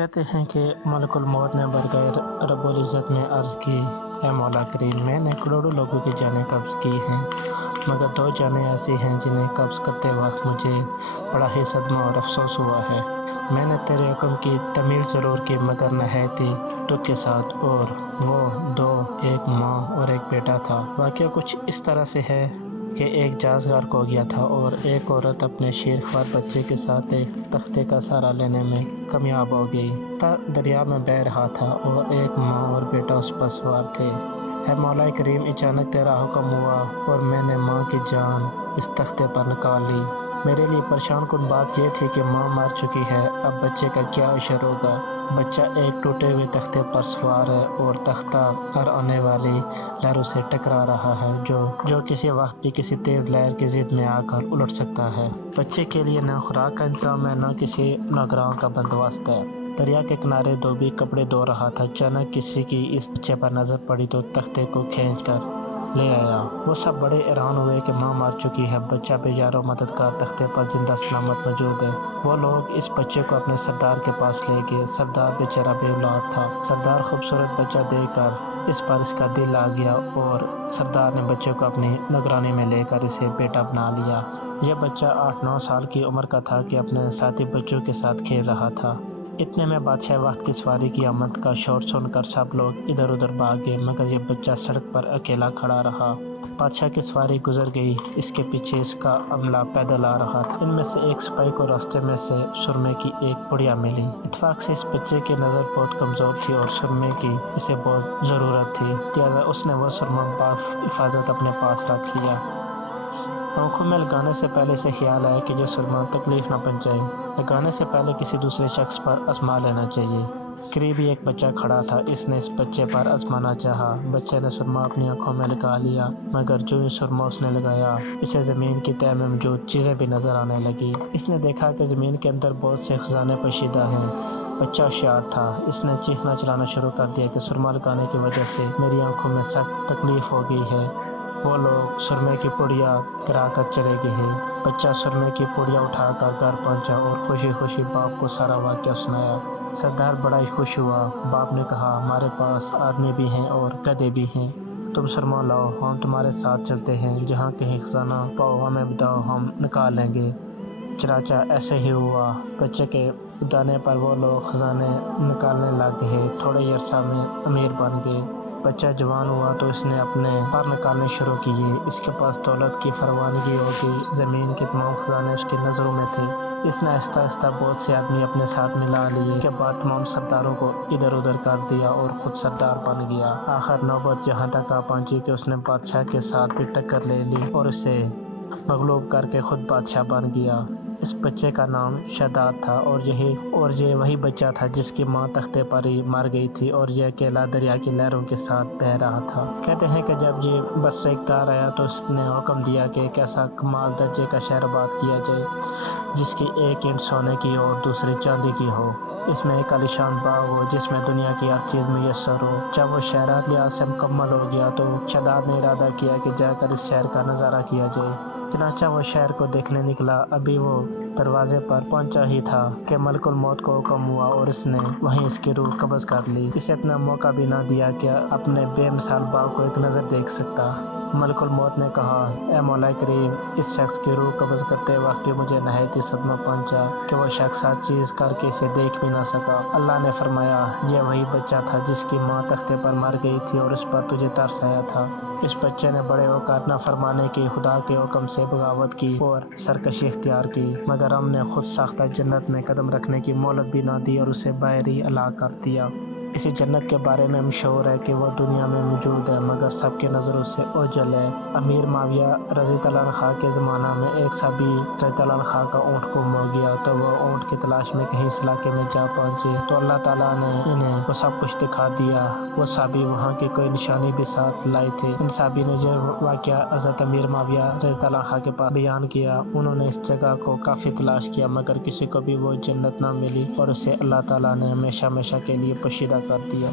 کہتے ہیں کہ ملک الموت نے برگئے رب العزت میں عرض کی، اے مولا کریم، میں نے کروڑوں لوگوں کی جانیں قبض کی ہیں، مگر 2 جانیں ایسی ہیں جنہیں قبض کرتے وقت مجھے بڑا ہی صدمہ اور افسوس ہوا ہے۔ میں نے تیرے حکم کی تعمیل ضرور کی مگر نہایت لطف کے ساتھ، اور وہ 2، ایک ماں اور ایک بیٹا تھا۔ واقعہ کچھ اس طرح سے ہے کہ ایک جہاز غرق ہو گیا تھا اور ایک عورت اپنے شیرخوار بچے کے ساتھ ایک تختے کا سہارا لینے میں کامیاب ہو گئی۔ دریا میں بہہ رہا تھا اور ایک ماں اور بیٹا اس پر سوار تھے۔ اے مولا کریم، اچانک تیرا حکم ہوا اور میں نے ماں کی جان اس تختے پر نکال لی۔ میرے لیے پریشان کن بات یہ تھی کہ ماں مر چکی ہے، اب بچے کا کیا حشر ہوگا۔ بچہ ایک ٹوٹے ہوئے تختے پر سوار ہے اور تختہ ہر آنے والی لہروں سے ٹکرا رہا ہے جو کسی وقت بھی کسی تیز لہر کی زد میں آ کر الٹ سکتا ہے۔ بچے کے لیے نہ خوراک کا انتظام ہے، نہ کسی نوکراں کا بندوبست ہے۔ دریا کے کنارے دھوبی کپڑے دھو رہا تھا۔ اچانک کسی کی اس بچے پر نظر پڑی تو تختے کو کھینچ کر لے آیا۔ وہ سب بڑے حیران ہوئے کہ ماں مر چکی ہے، بچہ بے یار و مددگار تختے پر زندہ سلامت موجود ہے۔ وہ لوگ اس بچے کو اپنے سردار کے پاس لے گئے۔ سردار بیچارہ بے اولاد تھا۔ سردار خوبصورت بچہ دیکھ کر اس پر اس کا دل آ گیا اور سردار نے بچے کو اپنی نگرانی میں لے کر اسے بیٹا بنا لیا۔ یہ بچہ 8-9 سال کی عمر کا تھا کہ اپنے ساتھی بچوں کے ساتھ کھیل رہا تھا۔ اتنے میں بادشاہ وقت کی سواری کی آمد کا شور سن کر سب لوگ ادھر ادھر بھاگ گئے، مگر یہ بچہ سڑک پر اکیلا کھڑا رہا۔ بادشاہ کی سواری گزر گئی، اس کے پیچھے اس کا عملہ پیدل آ رہا تھا۔ ان میں سے ایک سپاہی کو راستے میں سے سرمے کی ایک پڑیا ملی۔ اتفاق سے اس بچے کی نظر بہت کمزور تھی اور سرمے کی اسے بہت ضرورت تھی، لہٰذا اس نے وہ سرمہ بحفاظت اپنے پاس رکھ لیا۔ آنکھوں میں لگانے سے پہلے سے خیال آیا کہ یہ سرمہ تکلیف نہ پہنچائے، لگانے سے پہلے کسی دوسرے شخص پر آزما لینا چاہیے۔ قریب ہی ایک بچہ کھڑا تھا، اس نے اس بچے پر آزمانا چاہا۔ بچے نے سرمہ اپنی آنکھوں میں لگا لیا، مگر جو ہی سرمہ اس نے لگایا، اسے زمین کی تہہ میں موجود چیزیں بھی نظر آنے لگی۔ اس نے دیکھا کہ زمین کے اندر بہت سے خزانے پوشیدہ ہیں۔ بچہ ہوشیار تھا، اس نے چیخنا چلانا شروع کر دیا کہ سرمہ لگانے کی وجہ سے میری آنکھوں میں سخت تکلیف ہو گئی ہے۔ وہ لوگ سرمے کی پڑیا گرا کر چلے گئے۔ بچہ سرمے کی پڑیا اٹھا کر گھر پہنچا اور خوشی خوشی باپ کو سارا واقعہ سنایا۔ سردار بڑا ہی خوش ہوا۔ باپ نے کہا، ہمارے پاس آدمی بھی ہیں اور گدھے بھی ہیں، تم سرمہ لاؤ، ہم تمہارے ساتھ چلتے ہیں، جہاں کہیں خزانہ پاؤ ہمیں بتاؤ، ہم نکال لیں گے۔ چنانچہ ایسے ہی ہوا۔ بچے کے بتانے پر وہ لوگ خزانے نکالنے لگ گئے۔ تھوڑے ہی عرصہ میں امیر بن گئے۔ بچہ جوان ہوا تو اس نے اپنے پر نکالنے شروع کیے۔ اس کے پاس دولت کی فراوانی ہو گئی، زمین کے تمام خزانے اس کی نظروں میں تھے۔ اس نے آہستہ آہستہ بہت سے آدمی اپنے ساتھ ملا لیے۔ اس کے بعد تمام سرداروں کو ادھر ادھر کر دیا اور خود سردار بن گیا۔ آخر نوبت یہاں تک آ پہنچی کہ اس نے بادشاہ کے ساتھ بھی ٹکر لے لی اور اسے مغلوب کر کے خود بادشاہ بن گیا۔ اس بچے کا نام شداد تھا اور یہ وہی بچہ تھا جس کی ماں تختے پر ہی مر گئی تھی اور یہ اکیلا دریا کی لہروں کے ساتھ بہہ رہا تھا۔ کہتے ہیں کہ جب یہ بصرہ اقتدار آیا تو اس نے حکم دیا کہ ایک ایسا کمال درجے کا شہر آباد کیا جائے جس کی ایک اینٹ سونے کی اور دوسری چاندی کی ہو۔ اس میں ایک عالیشان باغ ہو جس میں دنیا کی ہر چیز میسر ہو۔ جب وہ شہر ہر لحاظ سے مکمل ہو گیا تو شداد نے ارادہ کیا کہ جا کر اس شہر کا نظارہ کیا جائے۔ چنانچہ وہ شہر کو دیکھنے نکلا۔ ابھی وہ دروازے پر پہنچا ہی تھا کہ ملک الموت کو حکم ہوا اور اس نے وہیں اس کی روح قبض کر لی۔ اسے اتنا موقع بھی نہ دیا کہ اپنے بے مثال باغ کو ایک نظر دیکھ سکتا۔ ملک الموت نے کہا، اے مولا کریم، اس شخص کی روح قبض کرتے وقت بھی مجھے نہایت ہی صدمہ پہنچا کہ وہ شخص ہر چیز کر کے اسے دیکھ بھی نہ سکا۔ اللہ نے فرمایا، یہ وہی بچہ تھا جس کی ماں تختے پر مر گئی تھی اور اس پر تجھے ترس آیا تھا۔ اس بچے نے بڑے ہو کر نافرمانی کی، خدا کے حکم سے بغاوت کی اور سرکشی اختیار کی، مگر ہم نے خود ساختہ جنت میں قدم رکھنے کی مہلت بھی نہ دی اور اسے باہر ہی ہلاک کر دیا۔ اسی جنت کے بارے میں مشہور ہے کہ وہ دنیا میں موجود ہے مگر سب کی نظروں سے اوجھل ہے۔ امیر معاویہ رضی اللہ عنہ کے زمانہ میں ایک صحابی رضی اللہ عنہ کا اونٹ گم ہو گیا تو وہ اونٹ کی تلاش میں کہیں اس علاقے میں جا پہنچے تو اللہ تعالیٰ نے انہیں وہ سب کچھ دکھا دیا۔ وہ صحابی وہاں کی کوئی نشانی بھی ساتھ لائے تھے۔ ان صحابی نے یہ واقعہ حضرت امیر معاویہ رضی اللہ عنہ کے پاس بیان کیا۔ انہوں نے اس جگہ کو کافی تلاش کیا مگر کسی کو بھی وہ جنت نہ ملی اور اسے اللہ تعالیٰ نے ہمیشہ ہمیشہ کے لیے پوشیدہ کر دیا۔